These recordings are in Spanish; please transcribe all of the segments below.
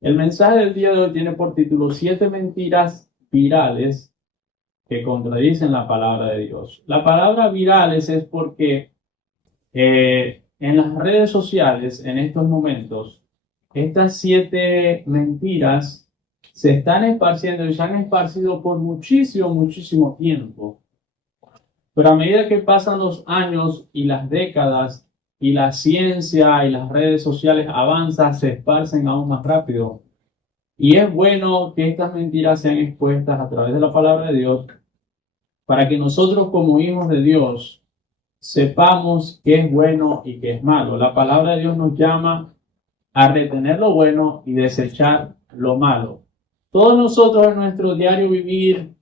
El mensaje del día de hoy tiene por título 7 mentiras virales que contradicen la palabra de Dios. La palabra virales es porque en las redes sociales, en estos momentos, estas 7 mentiras se están esparciendo y se han esparcido por muchísimo tiempo. Pero a medida que pasan los años y las décadas y la ciencia y las redes sociales avanzan, se esparcen aún más rápido. Y es bueno que estas mentiras sean expuestas a través de la palabra de Dios para que nosotros como hijos de Dios sepamos qué es bueno y qué es malo. La palabra de Dios nos llama a retener lo bueno y desechar lo malo. Todos nosotros en nuestro diario vivir,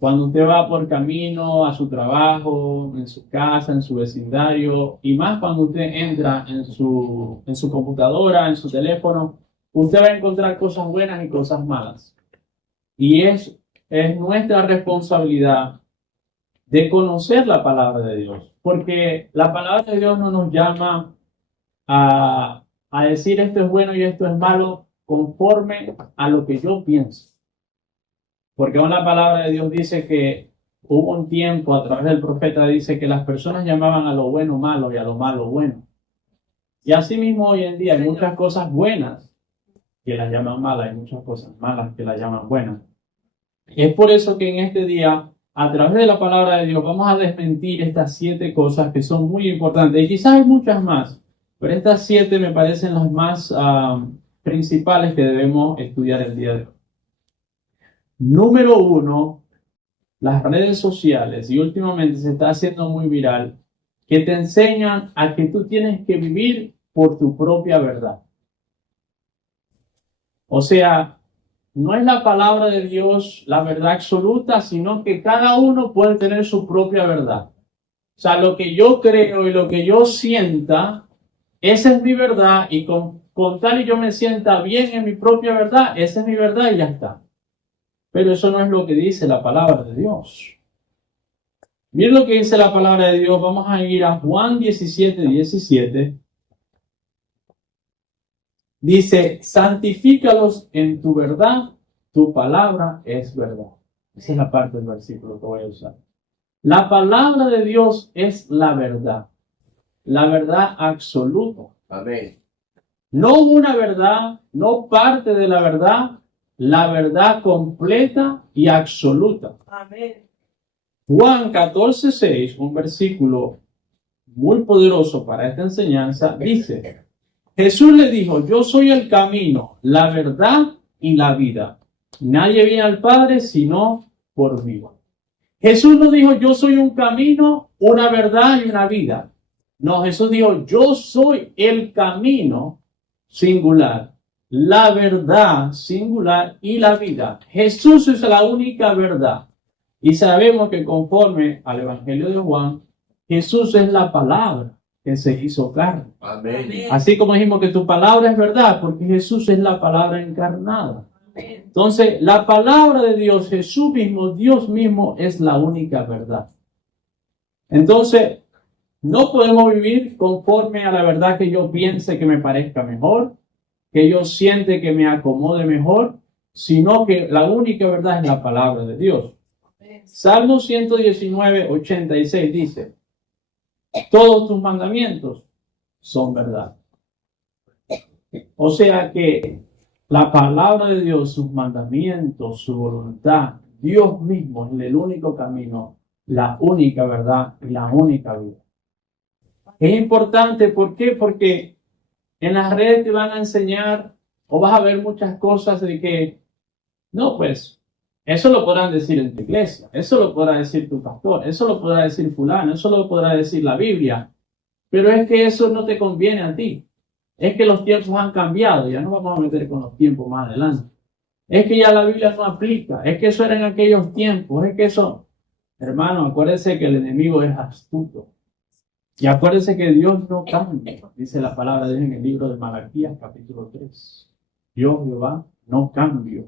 cuando usted va por camino a su trabajo, en su casa, en su vecindario, y más cuando usted entra en su computadora, en su teléfono, usted va a encontrar cosas buenas y cosas malas. Y es nuestra responsabilidad de conocer la palabra de Dios, porque la palabra de Dios no nos llama a decir esto es bueno y esto es malo conforme a lo que yo pienso. Porque aún la palabra de Dios dice que hubo un tiempo, a través del profeta, dice que las personas llamaban a lo bueno malo y a lo malo bueno. Y así mismo hoy en día hay muchas cosas buenas que las llaman malas, hay muchas cosas malas que las llaman buenas. Y es por eso que en este día, a través de la palabra de Dios, vamos a desmentir estas 7 cosas que son muy importantes. Y quizás hay muchas más, pero estas 7 me parecen las más principales que debemos estudiar el día de hoy. Número 1, las redes sociales, y últimamente se está haciendo muy viral, que te enseñan a que tú tienes que vivir por tu propia verdad. O sea, no es la palabra de Dios la verdad absoluta, sino que cada uno puede tener su propia verdad. O sea, lo que yo creo y lo que yo sienta, esa es mi verdad, y con tal y yo me sienta bien en mi propia verdad, esa es mi verdad y ya está. Pero eso no es lo que dice la palabra de Dios. Miren lo que dice la palabra de Dios. Vamos a ir a Juan 17:17. Dice, santifícalos en tu verdad, tu palabra es verdad. Esa es la parte del versículo que voy a usar. La palabra de Dios es la verdad absoluta. Amén. No una verdad, no parte de la verdad completa y absoluta. Amén. Juan 14:6, un versículo muy poderoso para esta enseñanza, dice, Jesús le dijo, yo soy el camino, la verdad y la vida. Nadie viene al Padre sino por mí. Jesús no dijo, yo soy un camino, una verdad y una vida. No, Jesús dijo, yo soy el camino singular, la verdad singular y la vida. Jesús es la única verdad. Y sabemos que conforme al Evangelio de Juan, Jesús es la palabra que se hizo carne. Amén. Así como dijimos que tu palabra es verdad, porque Jesús es la palabra encarnada. Entonces, la palabra de Dios, Jesús mismo, Dios mismo, es la única verdad. Entonces, no podemos vivir conforme a la verdad que yo piense que me parezca mejor, que yo siente que me acomode mejor, sino que la única verdad es la palabra de Dios. Salmo 119:86 dice, todos tus mandamientos son verdad. O sea que la palabra de Dios, sus mandamientos, su voluntad, Dios mismo es el único camino, la única verdad y la única vida. Es importante, ¿por qué? Porque en las redes te van a enseñar o vas a ver muchas cosas de que, no, pues, eso lo podrán decir en tu iglesia, eso lo podrá decir tu pastor, eso lo podrá decir fulano, eso lo podrá decir la Biblia, pero es que eso no te conviene a ti. Es que los tiempos han cambiado, ya no vamos a meter con los tiempos más adelante. Es que ya la Biblia no aplica, es que eso era en aquellos tiempos, es que eso, hermano, acuérdense que el enemigo es astuto. Y acuérdense que Dios no cambia, dice la palabra de Dios en el libro de Malaquías, capítulo 3. Dios, Jehová, no cambia.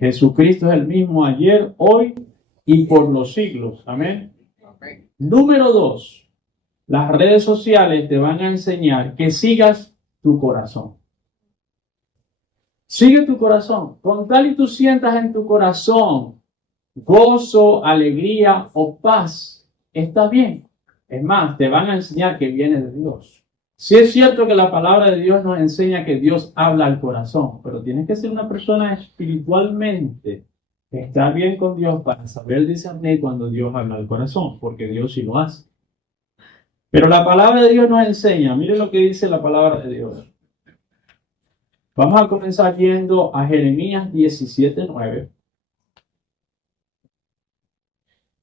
Jesucristo es el mismo ayer, hoy y por los siglos. Amén. Número 2. Las redes sociales te van a enseñar que sigas tu corazón. Sigue tu corazón. Con tal y tú sientas en tu corazón gozo, alegría o paz, está bien. Es más, te van a enseñar que viene de Dios. Sí es cierto que la palabra de Dios nos enseña que Dios habla al corazón, pero tienes que ser una persona espiritualmente que está bien con Dios para saber discernir cuando Dios habla al corazón, porque Dios sí lo hace. Pero la palabra de Dios nos enseña, mire lo que dice la palabra de Dios. Vamos a comenzar yendo a Jeremías 17:9.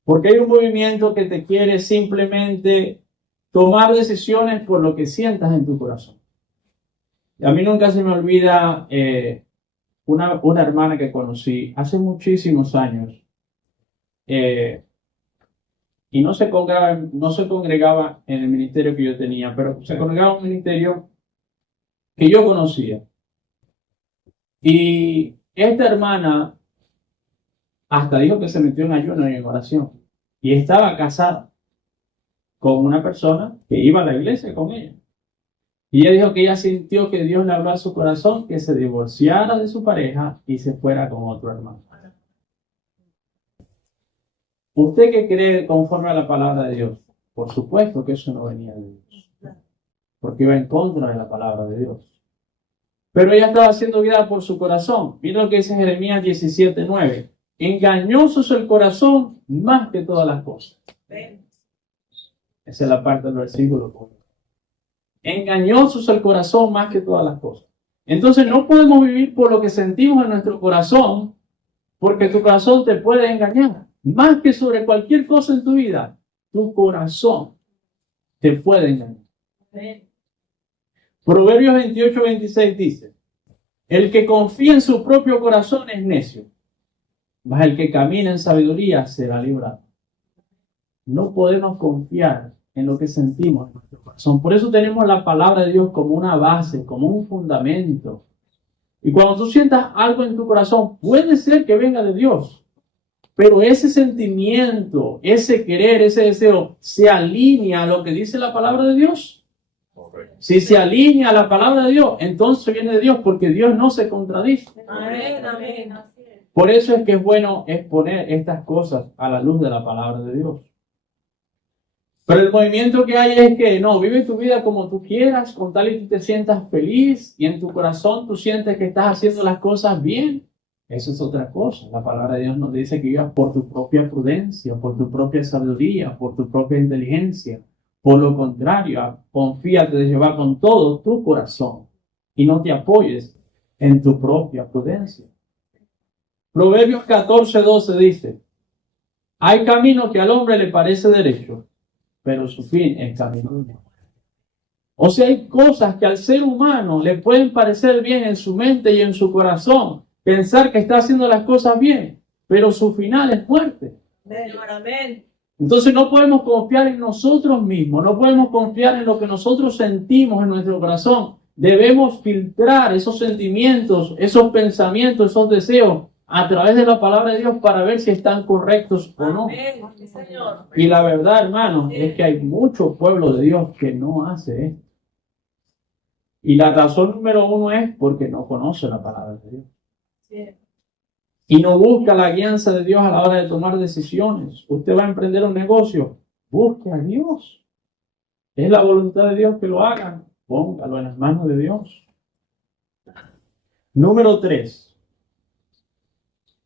Porque hay un movimiento que te quiere simplemente tomar decisiones por lo que sientas en tu corazón. Y a mí nunca se me olvida una hermana que conocí hace muchísimos años. Y no se congregaba en el ministerio que yo tenía, pero se congregaba en un ministerio que yo conocía. Y esta hermana hasta dijo que se metió en ayuno y en oración. Y estaba casada con una persona que iba a la iglesia con ella. Y ella dijo que ella sintió que Dios le habló a su corazón que se divorciara de su pareja y se fuera con otro hermano. ¿Usted qué cree conforme a la palabra de Dios? Por supuesto que eso no venía de Dios, porque iba en contra de la palabra de Dios. Pero ella estaba siendo guiada por su corazón. Mira lo que dice Jeremías 17:9. Engañoso es el corazón más que todas las cosas. Esa es la parte del versículo. Engañoso es el corazón más que todas las cosas. Entonces no podemos vivir por lo que sentimos en nuestro corazón, porque tu corazón te puede engañar. Más que sobre cualquier cosa en tu vida, tu corazón te puede engañar. Proverbios 28:26 dice: el que confía en su propio corazón es necio, mas el que camina en sabiduría será librado. No podemos confiar en lo que sentimos en nuestro corazón. Por eso tenemos la palabra de Dios como una base, como un fundamento. Y cuando tú sientas algo en tu corazón, puede ser que venga de Dios, pero ese sentimiento, ese querer, ese deseo, se alinea a lo que dice la palabra de Dios. Si se alinea a la palabra de Dios, entonces viene de Dios, porque Dios no se contradice. Amén, amén. Por eso es que es bueno exponer estas cosas a la luz de la palabra de Dios. Pero el movimiento que hay es que no, vive tu vida como tú quieras, con tal y tú te sientas feliz y en tu corazón tú sientes que estás haciendo las cosas bien. Eso es otra cosa. La palabra de Dios nos dice que vivas por tu propia prudencia, por tu propia sabiduría, por tu propia inteligencia. Por lo contrario, confíate de llevar con todo tu corazón y no te apoyes en tu propia prudencia. Proverbios 14:12 dice: hay camino que al hombre le parece derecho, pero su fin es camino de muerte. O sea, hay cosas que al ser humano le pueden parecer bien en su mente y en su corazón, pensar que está haciendo las cosas bien, pero su final es muerte. Amén. Entonces no podemos confiar en nosotros mismos, no podemos confiar en lo que nosotros sentimos en nuestro corazón. Debemos filtrar esos sentimientos, esos pensamientos, esos deseos a través de la palabra de Dios para ver si están correctos o no. Amén, Señor. Y la verdad, hermanos, es que hay mucho pueblo de Dios que no hace esto. Y la razón número uno es porque no conoce la palabra de Dios. Sí. Y no busca la guianza de Dios a la hora de tomar decisiones. Usted va a emprender un negocio, busque a Dios. Es la voluntad de Dios que lo haga. Póngalo en las manos de Dios. Número 3.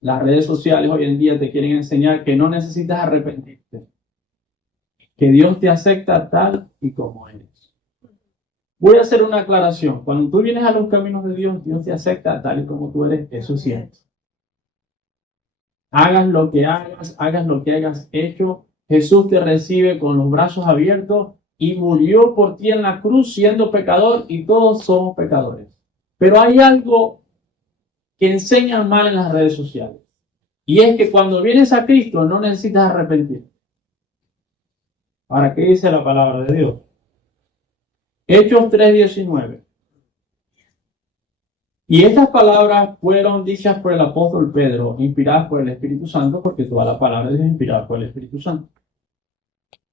Las redes sociales hoy en día te quieren enseñar que no necesitas arrepentirte. Que Dios te acepta tal y como eres. Voy a hacer una aclaración. Cuando tú vienes a los caminos de Dios, Dios te acepta tal y como tú eres. Eso es cierto. Hagas lo que hayas hecho, Jesús te recibe con los brazos abiertos y murió por ti en la cruz siendo pecador, y todos somos pecadores. Pero hay algo que enseñan mal en las redes sociales, y es que cuando vienes a Cristo no necesitas arrepentirte. ¿Para qué dice la palabra de Dios? Hechos 3:19. Y estas palabras fueron dichas por el apóstol Pedro, inspiradas por el Espíritu Santo, porque toda la palabra es inspirada por el Espíritu Santo.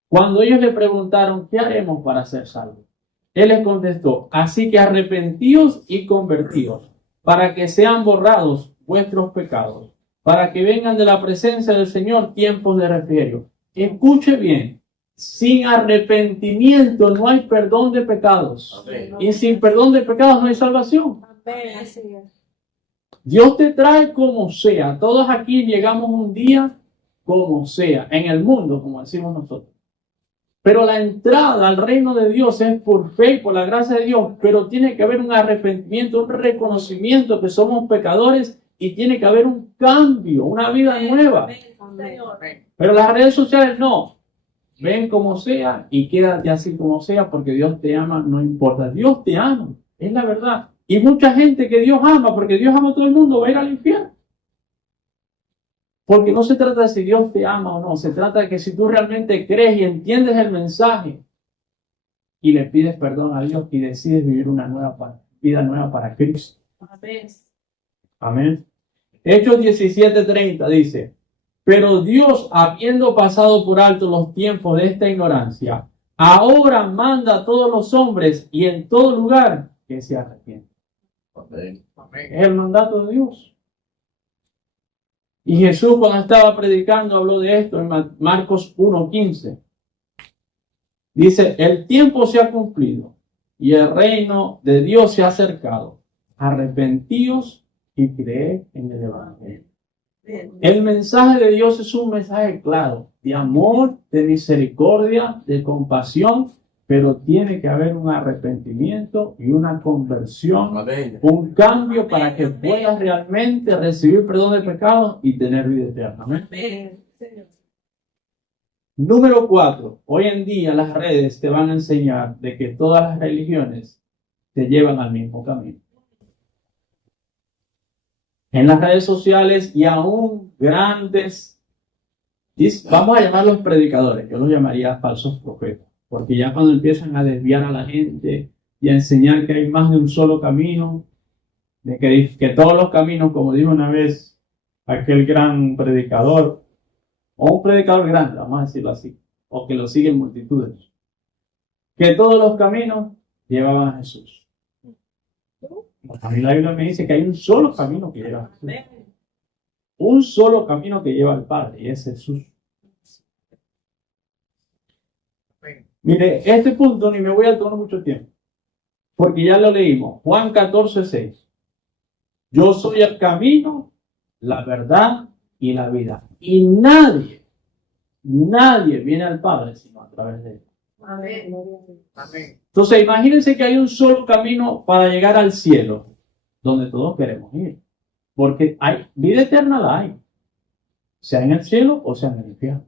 Cuando ellos le preguntaron, ¿qué haremos para ser salvos? Él les contestó, así que arrepentíos y convertíos, para que sean borrados vuestros pecados, para que vengan de la presencia del Señor tiempos de refrigerio. Escuche bien, sin arrepentimiento no hay perdón de pecados. Amén. Y sin perdón de pecados no hay salvación. Amén. Así es. Dios te trae como sea. Todos aquí llegamos un día como sea, en el mundo, como decimos nosotros. Pero la entrada al reino de Dios es por fe y por la gracia de Dios, pero tiene que haber un arrepentimiento, un reconocimiento que somos pecadores y tiene que haber un cambio, una vida nueva. Amén, Señor. Pero las redes sociales no. Ven como sea y quédate así como sea porque Dios te ama, no importa. Dios te ama, es la verdad. Y mucha gente que Dios ama, porque Dios ama a todo el mundo, va a ir al infierno. Porque no se trata de si Dios te ama o no, se trata de que si tú realmente crees y entiendes el mensaje y le pides perdón a Dios y decides vivir una vida nueva para Cristo. Amén. Amén. Hechos 17:30 dice, pero Dios, habiendo pasado por alto los tiempos de esta ignorancia, ahora manda a todos los hombres y en todo lugar que se arrepientan. Amén. Es el mandato de Dios. Y Jesús cuando estaba predicando habló de esto en Marcos 1:15. Dice, el tiempo se ha cumplido y el reino de Dios se ha acercado. Arrepentíos y creed en el Evangelio. El mensaje de Dios es un mensaje claro, de amor, de misericordia, de compasión, pero tiene que haber un arrepentimiento y una conversión, Amén. un cambio para que puedas realmente recibir perdón de pecados y tener vida eterna. Amén. Amén, Señor. Número 4. Hoy en día las redes te van a enseñar de que todas las religiones te llevan al mismo camino. En las redes sociales y aún grandes, vamos a llamarlos predicadores, yo los llamaría falsos profetas, porque ya cuando empiezan a desviar a la gente y a enseñar que hay más de un solo camino, de que todos los caminos, como dijo una vez aquel gran predicador, o un predicador grande, vamos a decirlo así, o que lo siguen multitudes, que todos los caminos llevaban a Jesús. A mí la Biblia me dice que hay un solo camino que lleva a Jesús. Amén. Un solo camino que lleva al Padre, y es Jesús. Mire, este punto ni me voy a tomar mucho tiempo, porque ya lo leímos. Juan 14:6. Yo soy el camino, la verdad y la vida. Y nadie viene al Padre sino a través de él. Amén. Amén. Entonces, imagínense que hay un solo camino para llegar al cielo, donde todos queremos ir. Porque hay vida eterna, la hay. Sea en el cielo o sea en el infierno.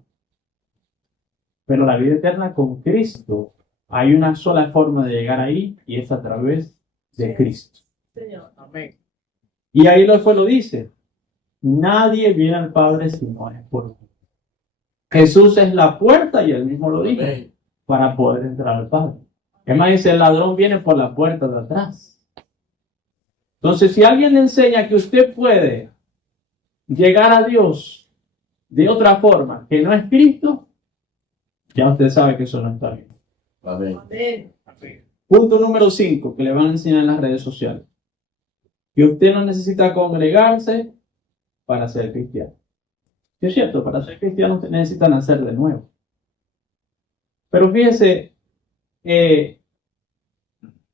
Pero la vida eterna con Cristo, hay una sola forma de llegar ahí y es a través de Cristo. Señor. Amén. Y ahí lo dice. Nadie viene al Padre si no es por mí. Jesús es la puerta y él mismo lo dijo, Amén. para poder entrar al Padre. Es más, dice, el ladrón viene por la puerta de atrás. Entonces, si alguien le enseña que usted puede llegar a Dios de otra forma que no es Cristo, ya usted sabe que eso no está bien. Amén. Amén. Punto número 5 que le van a enseñar en las redes sociales. Que usted no necesita congregarse para ser cristiano. Sí, es cierto, para ser cristiano usted necesita nacer de nuevo. Pero fíjese,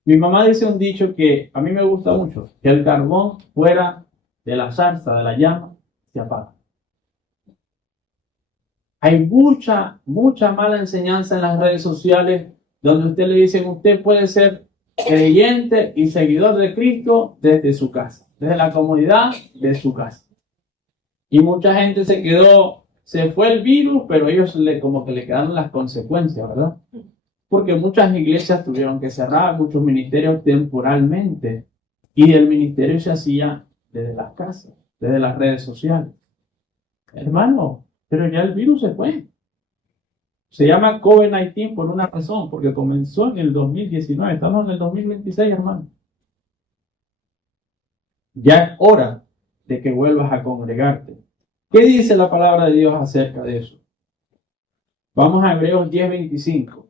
mi mamá dice un dicho que a mí me gusta mucho, que el carbón fuera de la zarza, de la llama, se apaga. Hay mucha mala enseñanza en las redes sociales donde usted le dicen, usted puede ser creyente y seguidor de Cristo desde su casa, desde la comodidad de su casa. Y mucha gente se fue el virus, pero ellos como que le quedaron las consecuencias, ¿verdad? Porque muchas iglesias tuvieron que cerrar, muchos ministerios temporalmente, y el ministerio se hacía desde las casas, desde las redes sociales. Hermano, pero ya el virus se fue. Se llama COVID-19 por una razón, porque comenzó en el 2019, estamos en el 2026, hermano. Ya es hora de que vuelvas a congregarte. ¿Qué dice la palabra de Dios acerca de eso? Vamos a Hebreos 10:25.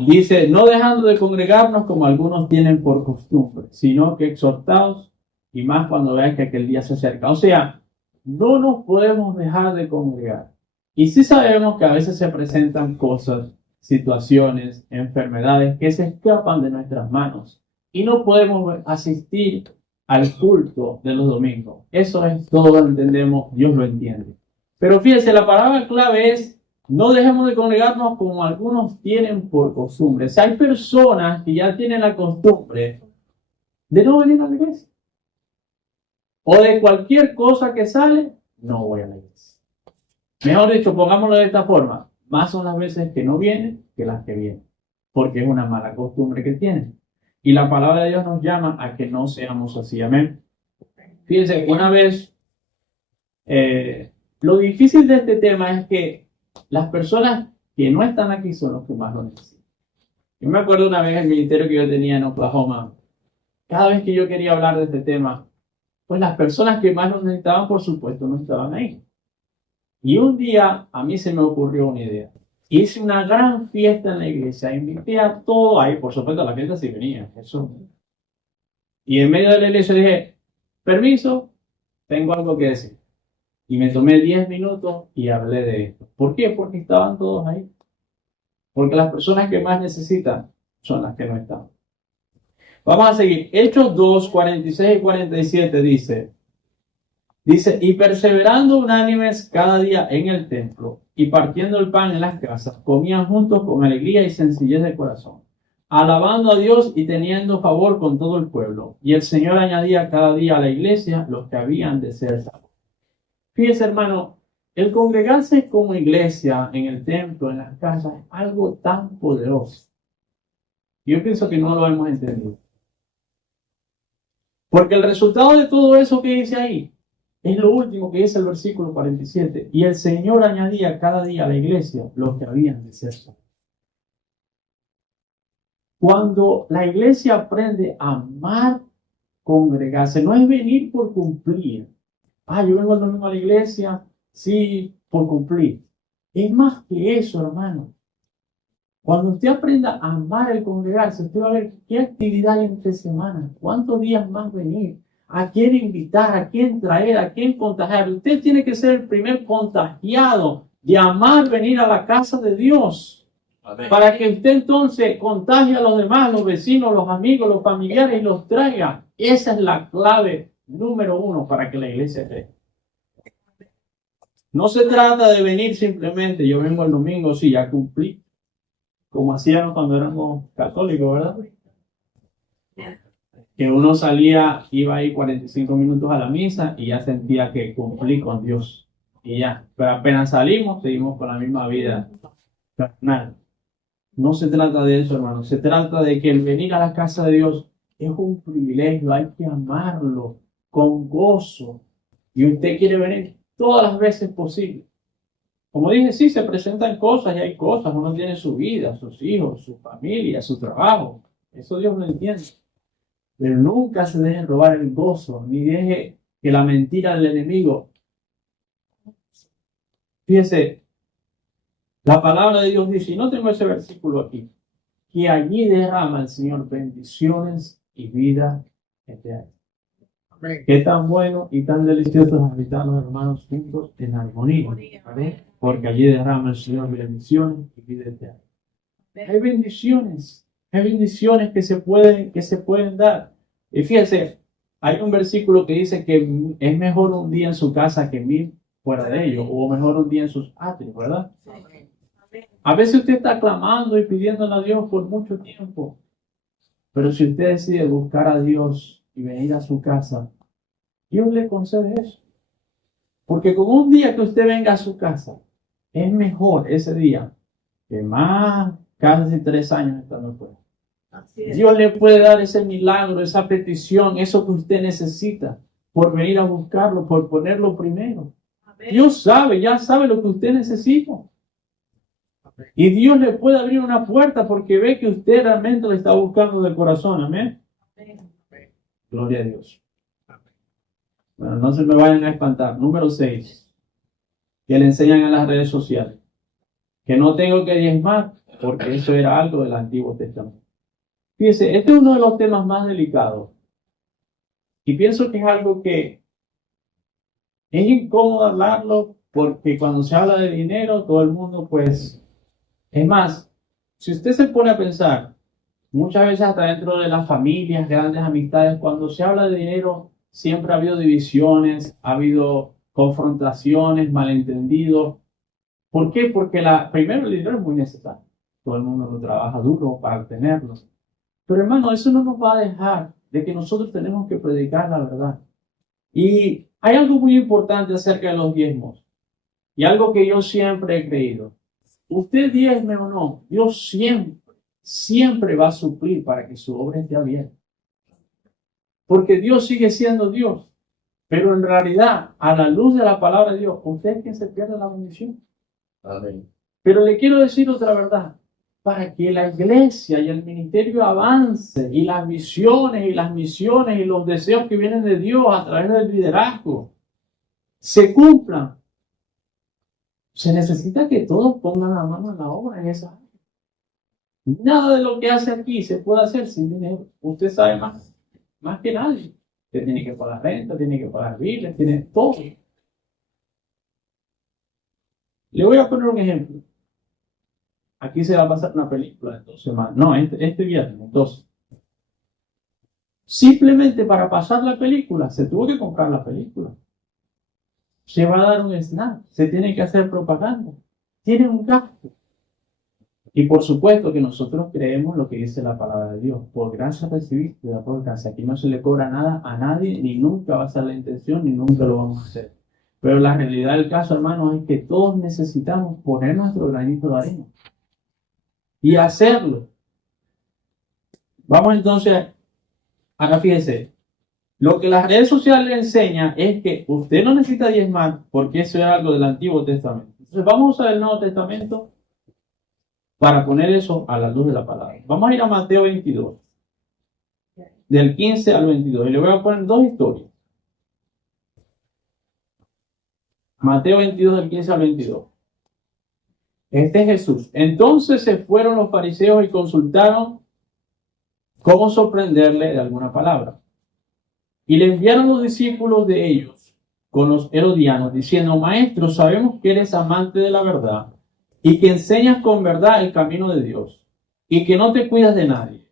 Dice, no dejando de congregarnos como algunos tienen por costumbre, sino que exhortaos y más cuando vean que aquel día se acerca. O sea, no nos podemos dejar de congregar. Y sí sabemos que a veces se presentan cosas, situaciones, enfermedades que se escapan de nuestras manos y no podemos asistir al culto de los domingos. Eso es todo, lo entendemos, Dios lo entiende. Pero fíjense, la palabra clave es no dejemos de congregarnos como algunos tienen por costumbre. O sea, hay personas que ya tienen la costumbre de no venir a la iglesia. O de cualquier cosa que sale, no voy a la iglesia. Mejor dicho, pongámoslo de esta forma. Más son las veces que no vienen que las que vienen. Porque es una mala costumbre que tienen. Y la palabra de Dios nos llama a que no seamos así. Amén. Fíjense, una vez, lo difícil de este tema es que las personas que no están aquí son los que más lo necesitan. Yo me acuerdo una vez en el ministerio que yo tenía en Oklahoma. Cada vez que yo quería hablar de este tema, pues las personas que más lo necesitaban, por supuesto, no estaban ahí. Y un día a mí se me ocurrió una idea. Hice una gran fiesta en la iglesia, invité a todo ahí, por supuesto a la fiesta sí venía, eso. Y en medio de la iglesia dije, permiso, tengo algo que decir. Y me tomé 10 minutos y hablé de esto. ¿Por qué? Porque estaban todos ahí. Porque las personas que más necesitan son las que no están. Vamos a seguir. Hechos 2, 46 y 47 dice, y perseverando unánimes cada día en el templo y partiendo el pan en las casas, comían juntos con alegría y sencillez de corazón, alabando a Dios y teniendo favor con todo el pueblo. Y el Señor añadía cada día a la iglesia los que habían de ser salvos. Fíjese, hermano, el congregarse como iglesia en el templo, en las casas, es algo tan poderoso. Yo pienso que no lo hemos entendido. Porque el resultado de todo eso que dice ahí es lo último que dice el versículo 47. Y el Señor añadía cada día a la iglesia los que habían de ser salvos. Cuando la iglesia aprende a amar congregarse, no es venir por cumplir. Yo vengo el domingo a la iglesia, sí, por cumplir. Es más que eso, hermano. Cuando usted aprenda a amar el congregarse, usted va a ver qué actividad hay entre semanas, cuántos días más venir, a quién invitar, a quién traer, a quién contagiar. Usted tiene que ser el primer contagiado de amar venir a la casa de Dios. Amén. Para que usted entonces contagie a los demás, los vecinos, los amigos, los familiares y los traiga. Esa es la clave número 1 para que la iglesia crezca. No se trata de venir simplemente, yo vengo el domingo, sí, ya cumplí. Como hacíamos cuando éramos católicos, ¿verdad? Que uno salía, iba ahí 45 minutos a la misa y ya sentía que cumplí con Dios. Y ya, pero apenas salimos, seguimos con la misma vida carnal. No se trata de eso, hermano. Se trata de que el venir a la casa de Dios es un privilegio, hay que amarlo con gozo. Y usted quiere venir todas las veces posible. Como dije, sí, se presentan cosas y hay cosas. Uno tiene su vida, sus hijos, su familia, su trabajo. Eso Dios lo entiende. Pero nunca se deje robar el gozo, ni deje que la mentira del enemigo. Fíjese, la palabra de Dios dice, y no tengo ese versículo aquí, que allí derrama el Señor bendiciones y vida eterna. Qué tan bueno y tan delicioso es habitar los hermanos juntos en armonía. ¿Vale? Porque allí derrama el Señor bendiciones y vida eterna. Hay bendiciones que se pueden dar. Y fíjense, hay un versículo que dice que es mejor un día en su casa que 1000 fuera de ellos, o mejor un día en sus atrios, ¿verdad? A veces usted está clamando y pidiéndole a Dios por mucho tiempo, pero si usted decide buscar a Dios y venir a su casa, Dios le concede eso. Porque con un día que usted venga a su casa, es mejor ese día que más casi 3 años estando fuera. Dios le puede dar ese milagro, esa petición, eso que usted necesita, por venir a buscarlo, por ponerlo primero. Amén. Dios sabe, ya sabe lo que usted necesita. Amén. Y Dios le puede abrir una puerta porque ve que usted realmente lo está buscando de corazón. Amén. Amén. Gloria a Dios. Bueno, no se me vayan a espantar. Número 6. Que le enseñan en las redes sociales. Que no tengo que diezmar. porque eso era algo del Antiguo Testamento. Fíjense, este es uno de los temas más delicados. Y pienso que es algo que es incómodo hablarlo, porque cuando se habla de dinero, todo el mundo, pues, es más, si usted se pone a pensar, muchas veces hasta dentro de las familias, grandes amistades, cuando se habla de dinero, siempre ha habido divisiones, ha habido confrontaciones, malentendidos. ¿Por qué? Porque primero el dinero es muy necesario. Todo el mundo lo trabaja duro para obtenerlo. Pero hermano, eso no nos va a dejar de que nosotros tenemos que predicar la verdad. Y hay algo muy importante acerca de los diezmos. Y algo que yo siempre he creído. Usted diezme o no, Dios siempre va a suplir para que su obra esté abierta. Porque Dios sigue siendo Dios. Pero en realidad, a la luz de la palabra de Dios, usted es quien se pierde la bendición. Amén. Pero le quiero decir otra verdad. Para que la iglesia y el ministerio avance, y las visiones y las misiones y los deseos que vienen de Dios a través del liderazgo se cumplan, se necesita que todos pongan la mano en la obra en esa área. Nada de lo que hace aquí se puede hacer sin dinero. Usted sabe más que nadie. Usted tiene que pagar renta, tiene que pagar biles, tiene todo. Le voy a poner un ejemplo. Aquí se va a pasar una película de 2 semanas. No, este viernes, entonces. Simplemente para pasar la película, se tuvo que comprar la película. Se va a dar un snap, se tiene que hacer propaganda. Tiene un gasto. Y por supuesto que nosotros creemos lo que dice la palabra de Dios. Por gracia recibiste, da por gracia. Aquí no se le cobra nada a nadie, ni nunca va a ser la intención, ni nunca lo vamos a hacer. Pero la realidad del caso, hermanos, es que todos necesitamos poner nuestro granito de arena. Y hacerlo. Vamos entonces, ahora fíjese, lo que las redes sociales le enseñan es que usted no necesita diezmar, porque eso es algo del Antiguo Testamento. Entonces vamos a usar el Nuevo Testamento para poner eso a la luz de la palabra. Vamos a ir a Mateo 22, del 15 al 22, y le voy a poner 2 historias. Mateo 22, del 15 al 22. Este es Jesús. Entonces se fueron los fariseos y consultaron cómo sorprenderle de alguna palabra. Y le enviaron los discípulos de ellos con los herodianos, diciendo: Maestro, sabemos que eres amante de la verdad y que enseñas con verdad el camino de Dios, y que no te cuidas de nadie,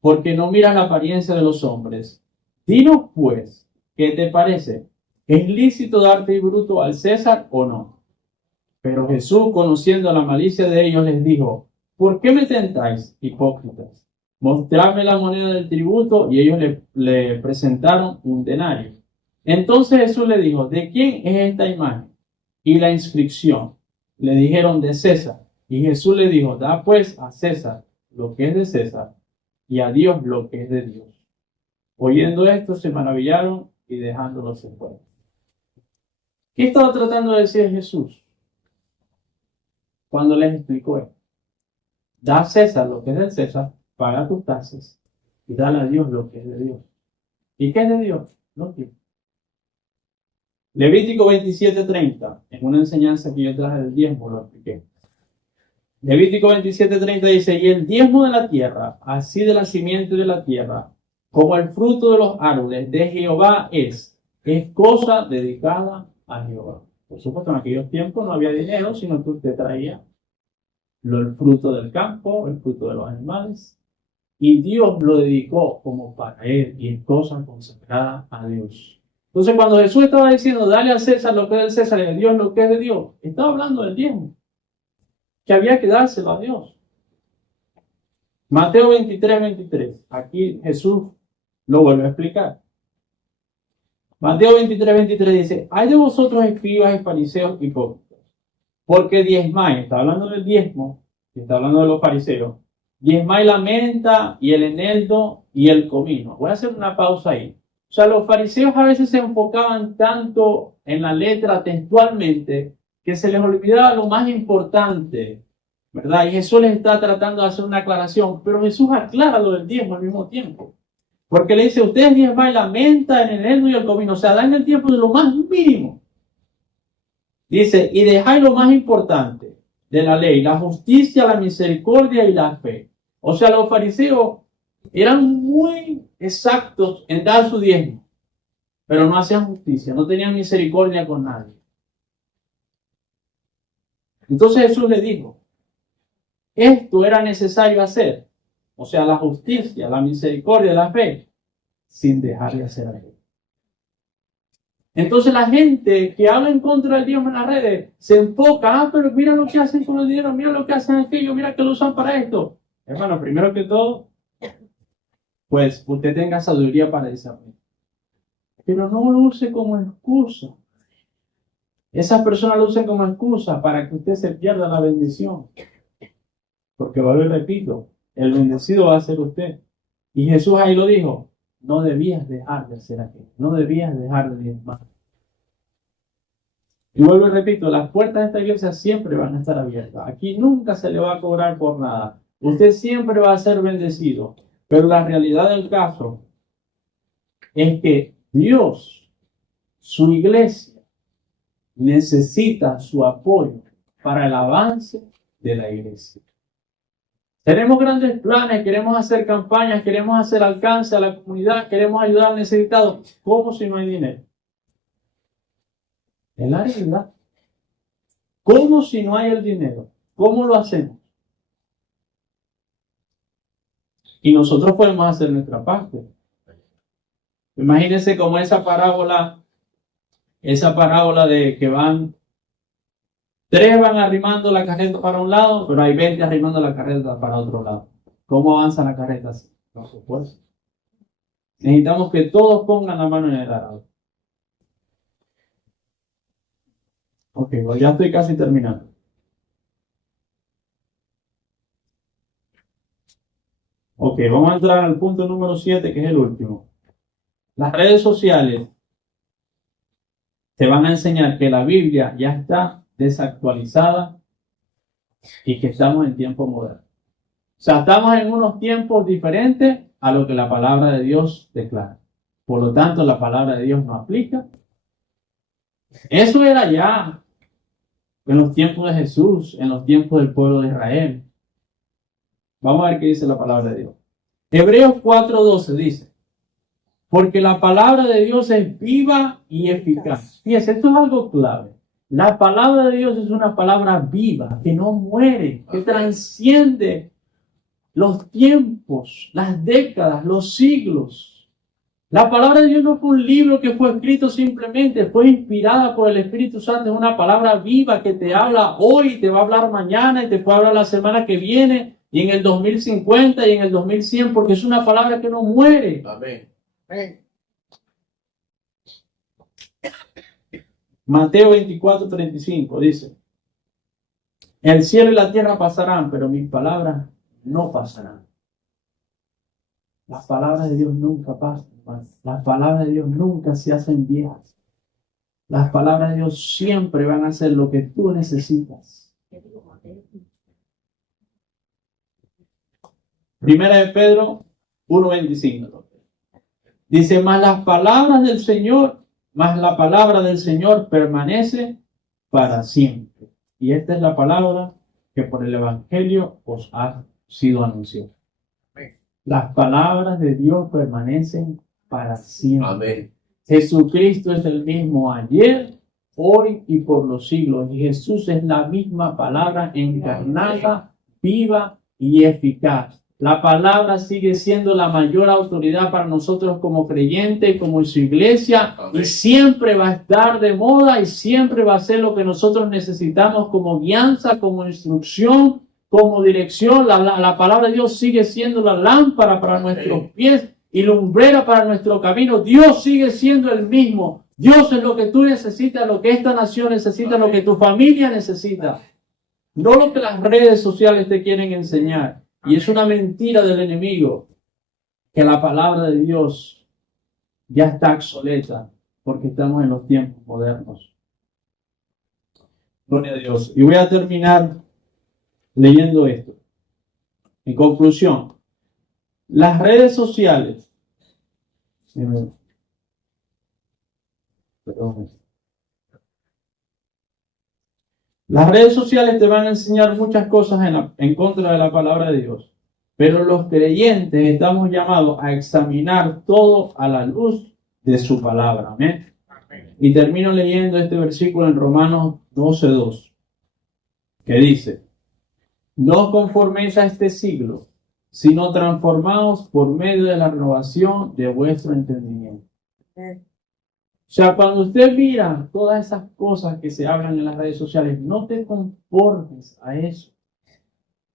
porque no miras la apariencia de los hombres. Dinos pues, ¿qué te parece? ¿Es lícito dar tributo al César o no? Pero Jesús, conociendo la malicia de ellos, les dijo: ¿por qué me tentáis, hipócritas? Mostradme la moneda del tributo. Y ellos le presentaron un denario. Entonces Jesús le dijo: ¿de quién es esta imagen y la inscripción? Le dijeron: de César. Y Jesús le dijo: da pues a César lo que es de César, y a Dios lo que es de Dios. Oyendo esto, se maravillaron y dejándolo se fueron. ¿Qué estaba tratando de decir Jesús cuando les explicó esto? Da a César lo que es del César, paga tus taxes y dale a Dios lo que es de Dios. ¿Y qué es de Dios? Lo que. Levítico 27:30, en una enseñanza que yo traje del diezmo, lo expliqué. Levítico 27:30 dice: y el diezmo de la tierra, así de la simiente de la tierra, como el fruto de los árboles de Jehová es cosa dedicada a Jehová. Por supuesto, en aquellos tiempos no había dinero, sino que usted traía el fruto del campo, el fruto de los animales, y Dios lo dedicó como para él, y es cosa consagrada a Dios. Entonces, cuando Jesús estaba diciendo: dale a César lo que es del César y a Dios lo que es de Dios, estaba hablando del diezmo, que había que dárselo a Dios. Mateo 23:23. Aquí Jesús lo vuelve a explicar. Mateo 23:23 dice: hay de vosotros, escribas y fariseos hipócritas, porque diezmáis, está hablando del diezmo, está hablando de los fariseos, diezmáis la menta y el eneldo y el comino. Voy a hacer una pausa ahí. O sea, los fariseos a veces se enfocaban tanto en la letra textualmente que se les olvidaba lo más importante, ¿verdad? Y Jesús les está tratando de hacer una aclaración, pero Jesús aclara lo del diezmo al mismo tiempo. Porque le dice: ustedes diezmáis la menta, el eneldo y el comino. O sea, dan el tiempo de lo más mínimo. Dice: y dejáis lo más importante. de la ley, la justicia, la misericordia y la fe. O sea, los fariseos eran muy exactos en dar su diezmo, pero no hacían justicia, no tenían misericordia con nadie. Entonces Jesús le dijo, esto era necesario hacer, o sea, la justicia, la misericordia y la fe, sin dejar de hacer aquello. Entonces la gente que habla en contra del diezmo en las redes se enfoca, pero mira lo que hacen con el dinero, mira lo que hacen aquello, mira que lo usan para esto. Hermano, primero que todo, pues usted tenga sabiduría para discernir. Pero no lo use como excusa. Esas personas lo usan como excusa para que usted se pierda la bendición. Porque vuelvo y repito, el bendecido va a ser usted. Y Jesús ahí lo dijo, no debías dejar de hacer aquello, no debías dejar de diezmar. Y vuelvo y repito, las puertas de esta iglesia siempre van a estar abiertas. Aquí nunca se le va a cobrar por nada. Usted siempre va a ser bendecido. Pero la realidad del caso es que Dios, su iglesia, necesita su apoyo para el avance de la iglesia. Tenemos grandes planes, queremos hacer campañas, queremos hacer alcance a la comunidad, queremos ayudar al necesitado. ¿Cómo si no hay dinero? Es la realidad. ¿Cómo si no hay el dinero? ¿Cómo lo hacemos? Y nosotros podemos hacer nuestra parte. Imagínense como esa parábola de que tres van arrimando la carreta para un lado, pero hay 20 arrimando la carreta para otro lado. ¿Cómo avanza la carreta así? No se puede. Necesitamos que todos pongan la mano en el arado. Ok, pues ya estoy casi terminando. Ok, vamos a entrar al punto número 7, que es el último. Las redes sociales te van a enseñar que la Biblia ya está desactualizada y que estamos en tiempo moderno. O sea, estamos en unos tiempos diferentes a lo que la palabra de Dios declara. Por lo tanto, la palabra de Dios no aplica. Eso era ya en los tiempos de Jesús, en los tiempos del pueblo de Israel. Vamos a ver qué dice la palabra de Dios. Hebreos 4:12 dice, porque la palabra de Dios es viva y eficaz. Fíjense, esto es algo clave. La palabra de Dios es una palabra viva, que no muere, que trasciende los tiempos, las décadas, los siglos. La palabra de Dios no fue un libro que fue escrito simplemente, fue inspirada por el Espíritu Santo. Es una palabra viva que te habla hoy, te va a hablar mañana y te puede hablar la semana que viene y en el 2050 y en el 2100, porque es una palabra que no muere. Amén. Mateo 24:35 dice, el cielo y la tierra pasarán, pero mis palabras no pasarán. Las palabras de Dios nunca pasan, hermano. Las palabras de Dios nunca se hacen viejas. Las palabras de Dios siempre van a hacer lo que tú necesitas. Primera de Pedro 1:25. Dice, mas la palabra del Señor permanece para siempre. Y esta es la palabra que por el Evangelio os ha sido anunciada. Las palabras de Dios permanecen para siempre. Amén. Jesucristo es el mismo ayer, hoy y por los siglos. Y Jesús es la misma palabra encarnada, viva y eficaz. La palabra sigue siendo la mayor autoridad para nosotros como creyentes, como en su iglesia. Amén. Y siempre va a estar de moda y siempre va a ser lo que nosotros necesitamos como guianza, como instrucción, como dirección. La palabra de Dios sigue siendo la lámpara para nuestros pies y lumbrera para nuestro camino. Dios sigue siendo el mismo. Dios es lo que tú necesitas, lo que esta nación necesita, lo que tu familia necesita. No lo que las redes sociales te quieren enseñar. Y es una mentira del enemigo que la palabra de Dios ya está obsoleta porque estamos en los tiempos modernos. Gloria a Dios. Y voy a terminar leyendo esto. En conclusión, las redes sociales. Las redes sociales te van a enseñar muchas cosas en contra de la palabra de Dios, pero los creyentes estamos llamados a examinar todo a la luz de su palabra. Amén. Y termino leyendo este versículo en Romanos 12:2, que dice: no os conforméis a este siglo, sino transformaos por medio de la renovación de vuestro entendimiento. O sea, cuando usted mira todas esas cosas que se hablan en las redes sociales, no te conformes a eso.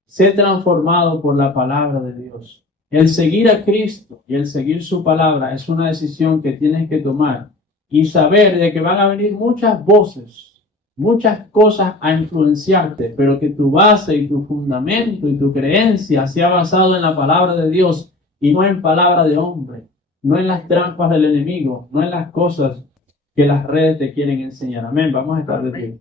Sé transformado por la palabra de Dios. El seguir a Cristo y el seguir su palabra es una decisión que tienes que tomar y saber de que van a venir muchas voces, muchas cosas a influenciarte, pero que tu base y tu fundamento y tu creencia sea basado en la palabra de Dios y no en palabra de hombre. No en las trampas del enemigo, no en las cosas que las redes te quieren enseñar. Amén. Vamos a estar de pie.